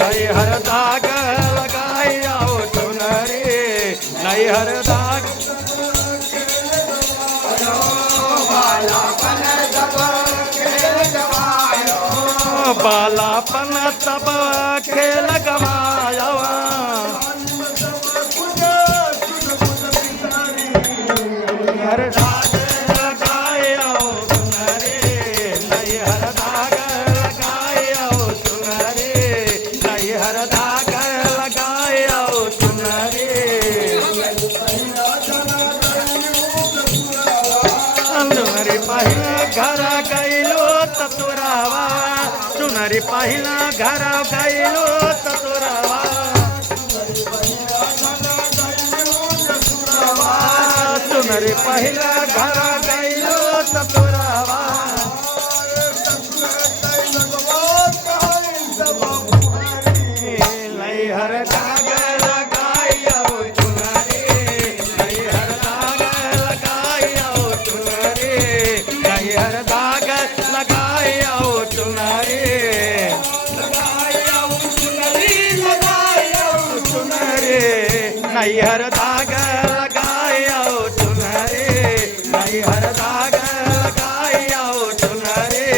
नैहर दाग लगाया चुनरी नैहर दाग बालापन तब खेल गवाया हर दाग लगाया चुनरी नैहर दाग लगाया चुनरी नैहर दाग लगाया चुनरी चुनरी पहिला घर गैलो ततुरावा चुनरी पहिला घर गैलो ततुरावा चुनरी पहिला घर गैलो ततुरावा नैहर दाग लगाया चुनरी नैहर दाग लगाया चुनरी नैहर दाग लगाया चुनरी नैहर दाग लगाया चुनरी नैहर दाग लगाया चुनरी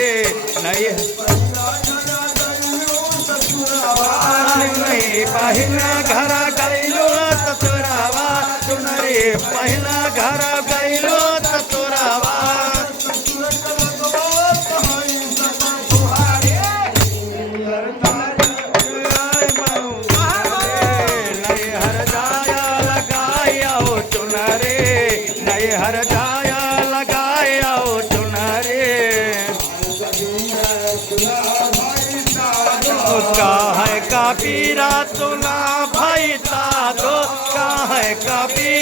पहिला घर गैलो ततुरावा चुनरी पहिला घर गैलो ततुरावा नैहर जाया लगाया चुनरी नैहर जाया लगाया चुनरी का है का पीरा तुला भाई तारो का है का पीरा